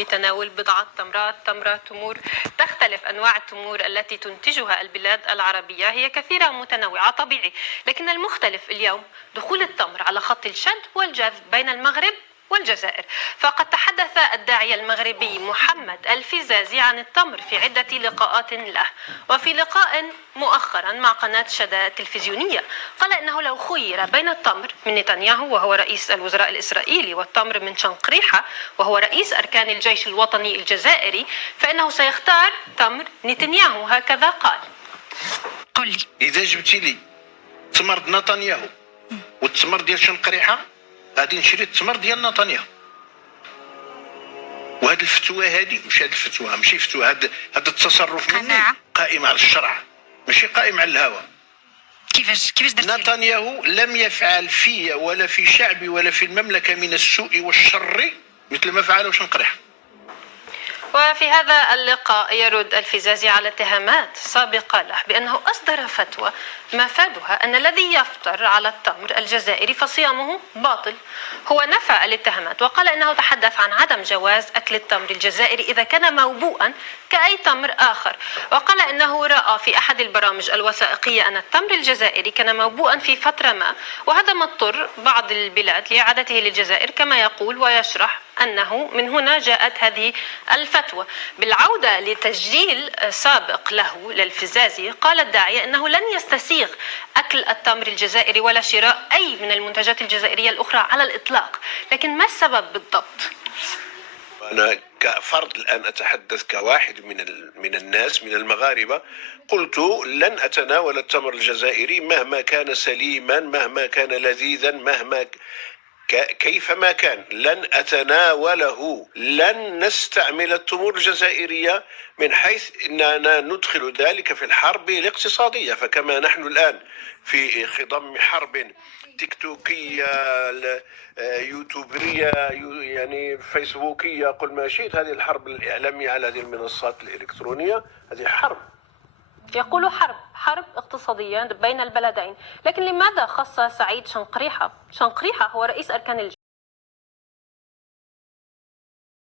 لتناول بضعة تمرات، تمرة تمور. تختلف أنواع التمور التي تنتجها البلاد العربية، هي كثيرة ومتنوعة طبيعي، لكن المختلف اليوم دخول التمر على خط الشد والجذب بين المغرب والجزائر. فقد تحدث الداعية المغربي محمد الفزازي عن التمر في عدة لقاءات له، وفي لقاء مؤخرا مع قناة شدا التلفزيونية قال إنه لو خير بين التمر من نتنياهو وهو رئيس الوزراء الإسرائيلي والتمر من شنقريحة وهو رئيس أركان الجيش الوطني الجزائري فإنه سيختار تمر نتنياهو. هكذا قال. قل لي اذا جبتي لي تمر نتنياهو والتمر ديال شنقريحه غادي نشري التمر ديال نتنياهو. وهاد الفتوى هادي مش هاد الفتوى ماشي فتوى، هاد التصرف مني قائم على الشرع ماشي قائم على الهوى. كيفاش درتي؟ نتنياهو لم يفعل في ولا في شعبي ولا في المملكه من السوء والشر مثل ما فعله شنقريحه. وفي هذا اللقاء يرد الفزازي على اتهامات سابقة له بأنه أصدر فتوى مفادها أن الذي يفطر على التمر الجزائري فصيامه باطل. هو نفى الاتهامات وقال أنه تحدث عن عدم جواز أكل التمر الجزائري إذا كان موبوءا كأي تمر آخر، وقال أنه رأى في أحد البرامج الوثائقية أن التمر الجزائري كان موبوءا في فترة ما، وهذا ما اضطر بعض البلاد لإعادته للجزائر كما يقول، ويشرح أنه من هنا جاءت هذه الفتوى. بالعودة لتسجيل سابق له للفزازي قال الداعية أنه لن يستسيغ أكل التمر الجزائري ولا شراء أي من المنتجات الجزائرية الأخرى على الإطلاق، لكن ما السبب بالضبط؟ أنا كفرد الآن أتحدث كواحد من الناس من المغاربة، قلت لن أتناول التمر الجزائري مهما كان سليما، مهما كان لذيذا، مهما كيفما كان لن أتناوله. لن نستعمل التمور الجزائرية من حيث أننا ندخل ذلك في الحرب الاقتصادية. فكما نحن الآن في خضم حرب تيك توكية يوتيوبرية يعني فيسبوكية، قل ما شئت، هذه الحرب الإعلامية على هذه المنصات الإلكترونية هذه حرب. يقول حرب اقتصادية بين البلدين، لكن لماذا خص سعيد شنقريحة هو رئيس أركان الجيش